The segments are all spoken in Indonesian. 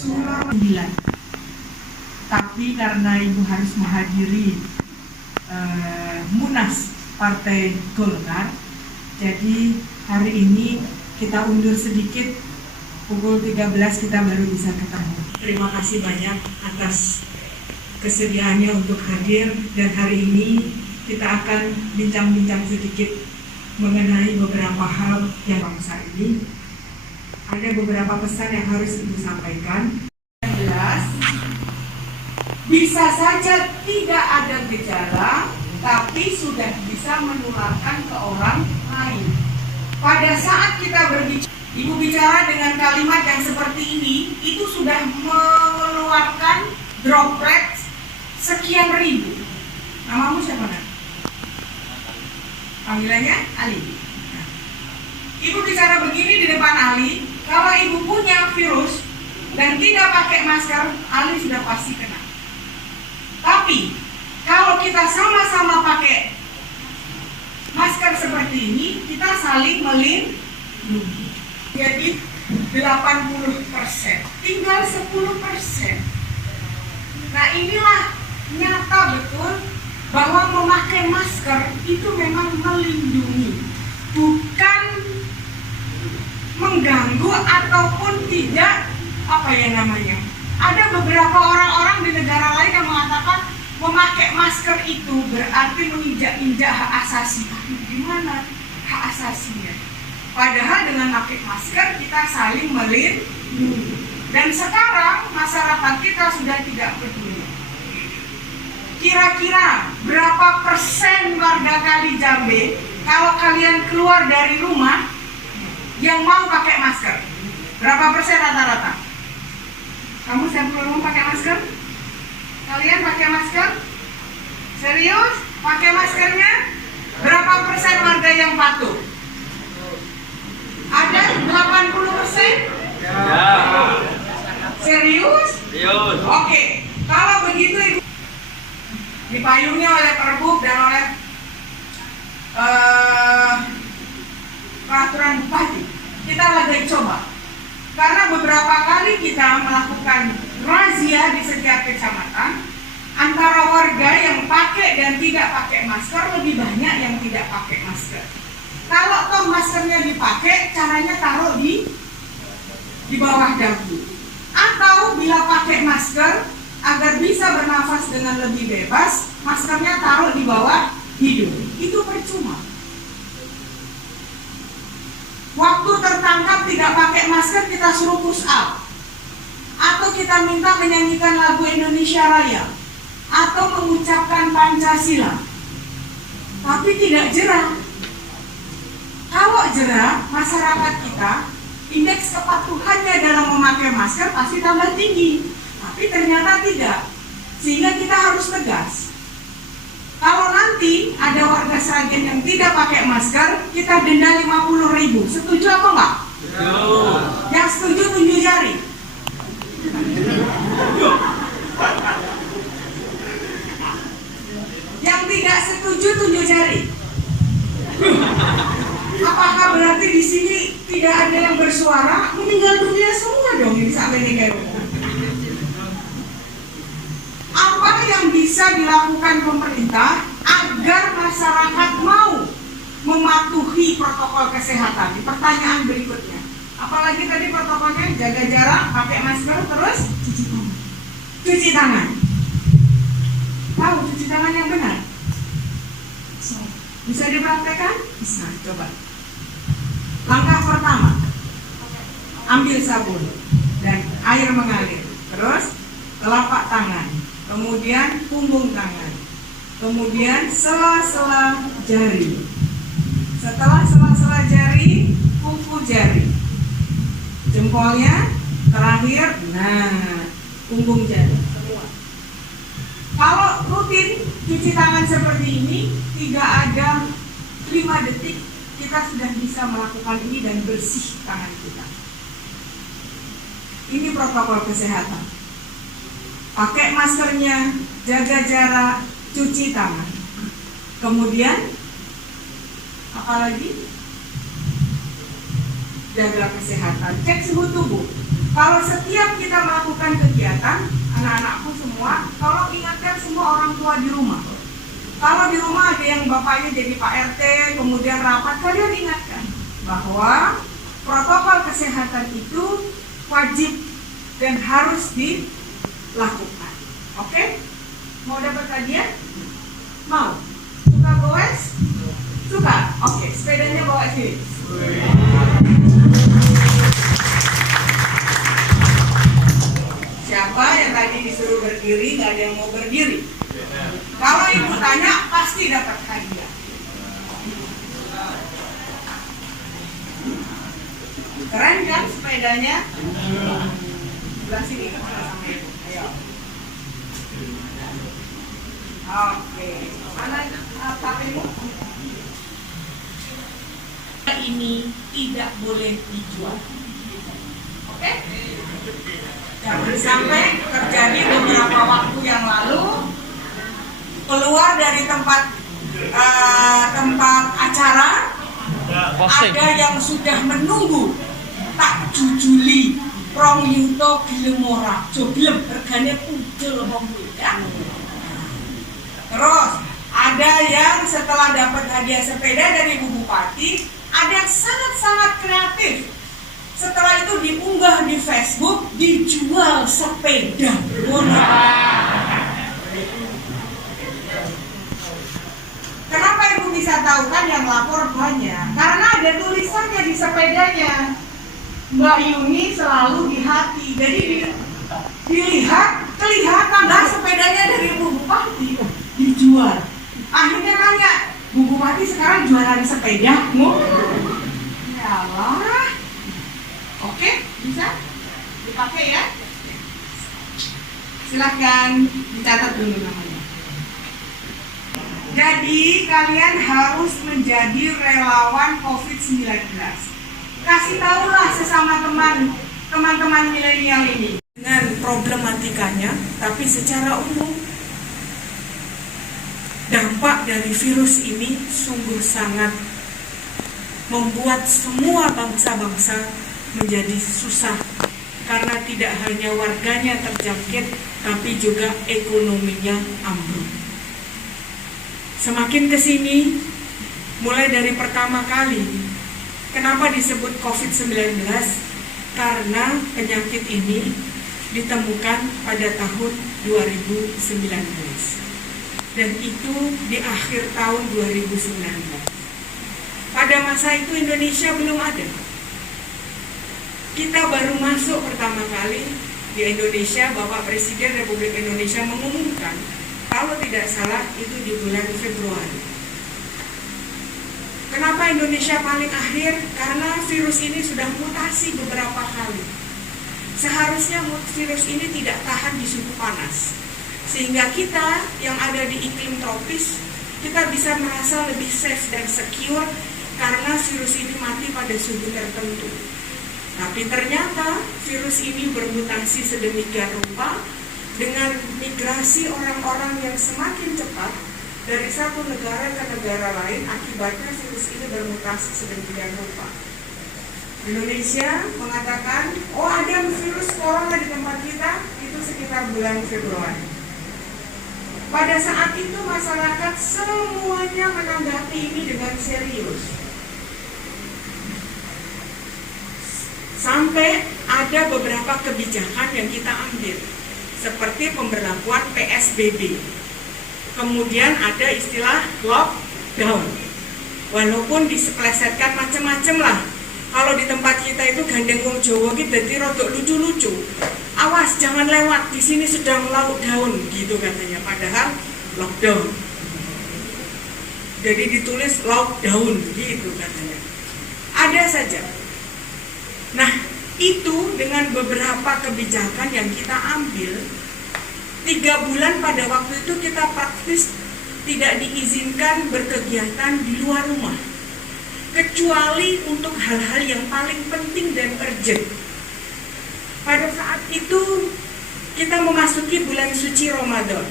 Surah 9. Tapi karena Ibu harus menghadiri Munas Partai Golkar, jadi hari ini kita undur sedikit, pukul 13 kita baru bisa ketemu. Terima kasih banyak atas kesediaannya untuk hadir, dan hari ini kita akan bincang-bincang sedikit mengenai beberapa hal yang bangsa ini. Ada beberapa pesan yang harus Ibu sampaikan. Jelas, bisa saja tidak ada gejala, tapi sudah bisa menularkan ke orang lain. Pada saat kita berbicara, Ibu bicara dengan kalimat yang seperti ini, itu sudah mengeluarkan droplet sekian ribu. Namamu siapa, Nak? Panggilannya Ali. Nah, Ibu bicara begini di depan Ali, kalau Ibu punya virus dan tidak pakai masker, Ali sudah pasti kena. Tapi kalau kita sama-sama pakai masker seperti ini, kita saling melindungi. Jadi 80%, tinggal 10%. Nah, inilah nyata betul bahwa memakai masker itu memang melindungi, bukan mengganggu ataupun tidak ada beberapa orang-orang di negara lain yang mengatakan memakai masker itu berarti menginjak-injak hak asasi. Gimana hak asasinya? Padahal dengan pakai masker kita saling melindungi. Dan sekarang masyarakat kita sudah tidak peduli. Kira-kira berapa persen warga Kali Jambe kalau kalian keluar dari rumah yang mau pakai masker? Berapa persen rata-rata? Kamu sebelum pakai masker? Kalian pakai masker? Serius? Pakai maskernya? Berapa persen warga yang patuh? Ada 80%? Ya. Serius? Serius. Oke. Kalau begitu Ibu dipayungi oleh Perbuk dan oleh peraturan bupati, kita lagi coba. Karena beberapa kali kita melakukan razia di setiap kecamatan, antara warga yang pakai dan tidak pakai masker lebih banyak yang tidak pakai masker. Kalau toh maskernya dipakai, caranya taruh di bawah dagu. Atau bila pakai masker, agar bisa bernafas dengan lebih bebas, maskernya taruh di bawah hidung. Itu percuma. Waktu tertangkap tidak pakai masker, kita suruh push up, atau kita minta menyanyikan lagu Indonesia Raya, atau mengucapkan Pancasila, tapi tidak jerah. Kalau jerah, masyarakat kita indeks kepatuhannya dalam memakai masker pasti tambah tinggi, tapi ternyata tidak, sehingga kita harus tegas. Kalau nanti ada warga Sragen yang tidak pakai masker, kita denda 50.000. Setuju apa enggak? Yang setuju tunjuk jari. Yang tidak setuju tunjuk jari. Apakah berarti di sini tidak ada yang bersuara? Meninggal dunia semua dong ini sampai negara. Apa yang bisa dilakukan pemerintah agar masyarakat mau mematuhi protokol kesehatan? Pertanyaan berikutnya. Apalagi tadi protokolnya jaga jarak, pakai masker, terus cuci tangan. Cuci tangan. Tahu cuci tangan yang benar? Bisa dipraktekkan? Bisa, coba. Langkah pertama, ambil sabun dan air mengalir. Terus telapak tangan, kemudian punggung tangan, kemudian sela-sela jari. Setelah sela-sela jari, kuku jari, jempolnya, terakhir, punggung jari. Kalau rutin cuci tangan seperti ini, tidak ada 5 detik kita sudah bisa melakukan ini dan bersih tangan kita. Ini protokol kesehatan. Pakai maskernya, jaga jarak, cuci tangan. Kemudian apalagi? Jaga kesehatan, cek suhu tubuh. Kalau setiap kita melakukan kegiatan, anak-anakku semua, kalau ingatkan semua orang tua di rumah. Kalau di rumah ada yang bapaknya jadi Pak RT, kemudian rapat, kalian ingatkan bahwa protokol kesehatan itu wajib dan harus dilakukan. Oke? Mau dapat hadiah? Mau? Suka goes? Suka? Oke, sepedanya bawa sini. Siapa yang tadi disuruh berdiri, gak ada yang mau berdiri? Kalau ibu tanya, pasti dapat hadiah. Keren kan sepedanya? Sebelah sini kan sama ibu. Ayo. Oke. Mana HP-mu? Ini tidak boleh dijual. Oke? Jangan sampai terjadi beberapa waktu yang lalu keluar dari tempat acara, ada yang sudah menunggu tak jujuli prong yuto gelem ora joglem regane pudel ya. Terus ada yang setelah dapat hadiah sepeda dari Bu Bupati, ada yang sangat-sangat kreatif. Setelah itu diunggah di Facebook, dijual sepeda. Kenapa ibu bisa tahu? Kan yang lapor banyak. Karena ada tulisannya di sepedanya. Mbak Yuni selalu di hati. Jadi dilihat, kelihatan lah sepedanya dari Bu Bupati dijual. Akhirnya nanya, Bu Bupati sekarang jualan sepeda? Ya Allah. Oke, bisa dipakai ya. Silahkan dicatat dulu namanya. Jadi kalian harus menjadi relawan COVID-19. Kasih tahulah sesama teman-teman milenial ini dengan problematikanya, tapi secara umum dampak dari virus ini sungguh sangat membuat semua bangsa-bangsa menjadi susah karena tidak hanya warganya terjangkit, tapi juga ekonominya ambruk. Semakin kesini, mulai dari pertama kali, kenapa disebut COVID-19? Karena penyakit ini ditemukan pada tahun 2019 dan itu di akhir tahun 2019. Pada masa itu Indonesia belum ada. Kita baru masuk pertama kali di Indonesia, Bapak Presiden Republik Indonesia mengumumkan, kalau tidak salah itu di bulan Februari. Kenapa Indonesia paling akhir? Karena virus ini sudah mutasi beberapa kali. Seharusnya virus ini tidak tahan di suhu panas. Sehingga kita yang ada di iklim tropis, kita bisa merasa lebih safe dan secure karena virus ini mati pada suhu tertentu. Tapi ternyata virus ini bermutasi sedemikian rupa dengan migrasi orang-orang yang semakin cepat dari satu negara ke negara lain, akibatnya virus ini bermutasi sedemikian rupa. Indonesia mengatakan, oh ada virus corona di tempat kita, itu sekitar bulan Februari. Pada saat itu masyarakat semuanya menanggapi ini dengan serius. Sampai ada beberapa kebijakan yang kita ambil, seperti pemberlakuan PSBB. Kemudian ada istilah lockdown. Walaupun diseplesetkan macam-macam lah. Kalau di tempat kita itu gandeng wong Jawa gitu, jadi rodok lucu-lucu. Awas jangan lewat, di sini sedang lockdown gitu katanya. Padahal lockdown. Jadi ditulis lockdown gitu katanya. Ada saja. Nah, itu dengan beberapa kebijakan yang kita ambil, 3 bulan pada waktu itu kita praktis tidak diizinkan berkegiatan di luar rumah, kecuali untuk hal-hal yang paling penting dan urgent. Pada saat itu kita memasuki bulan suci Ramadan.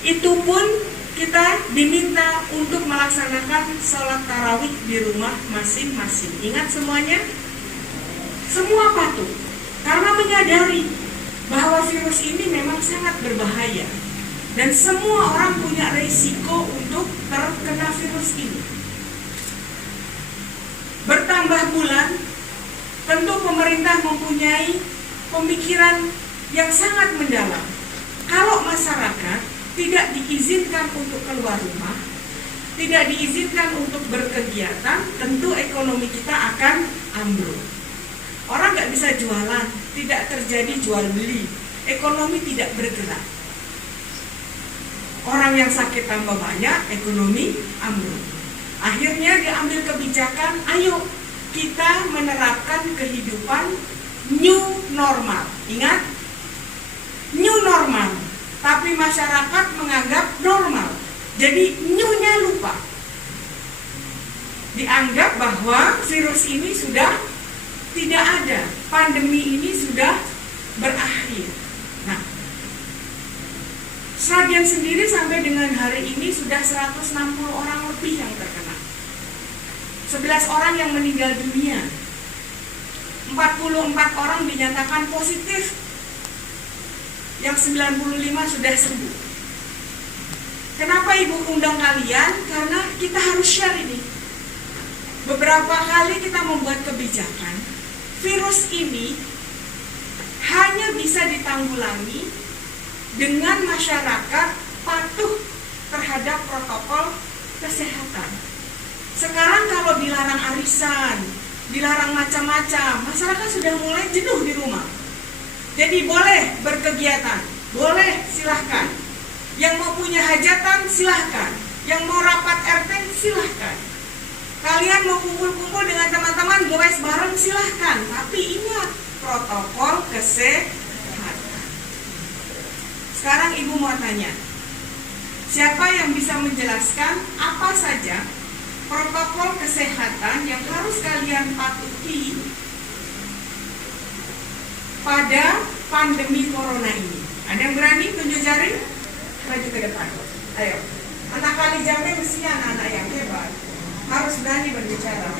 Itu pun kita diminta untuk melaksanakan sholat tarawih di rumah masing-masing. Ingat semuanya? Semua patuh. Karena menyadari bahwa virus ini memang sangat berbahaya dan semua orang punya risiko untuk terkena virus ini. Bertambah bulan, tentu pemerintah mempunyai pemikiran yang sangat mendalam. Kalau masyarakat tidak diizinkan untuk keluar rumah, tidak diizinkan untuk berkegiatan, tentu ekonomi kita akan ambruk. Orang nggak bisa jualan, tidak terjadi jual beli, ekonomi tidak bergerak. Orang yang sakit tambah banyak, ekonomi ambruk. Akhirnya diambil kebijakan, ayo kita menerapkan kehidupan new normal. Ingat, new normal. Tapi masyarakat menganggap normal. Jadi new-nya lupa. Dianggap bahwa virus ini sudah tidak ada. Pandemi ini sudah berakhir. Nah, Sragen sendiri sampai dengan hari ini sudah 160 orang lebih yang terkena. 11 orang yang meninggal dunia. 44 orang dinyatakan positif. Yang 95 sudah sembuh. Kenapa Ibu undang kalian? Karena kita harus share ini. Beberapa kali kita membuat kebijakan, virus ini hanya bisa ditanggulangi dengan masyarakat patuh terhadap protokol kesehatan. Sekarang kalau dilarang arisan, dilarang macam-macam, masyarakat sudah mulai jenuh di rumah. Jadi boleh berkegiatan, boleh silahkan. Yang mau punya hajatan silahkan, yang mau rapat RT silahkan. Kalian mau kumpul-kumpul dengan teman-teman goes bareng silahkan, tapi ingat protokol kesehatan. Sekarang Ibu mau tanya, siapa yang bisa menjelaskan apa saja protokol kesehatan yang harus kalian patuhi pada pandemi corona ini? Ada yang berani tunjuk jari? Maju ke depan. Ayo. Anak kali jamnya mestinya anak-anak yang hebat. Harus berani berbicara.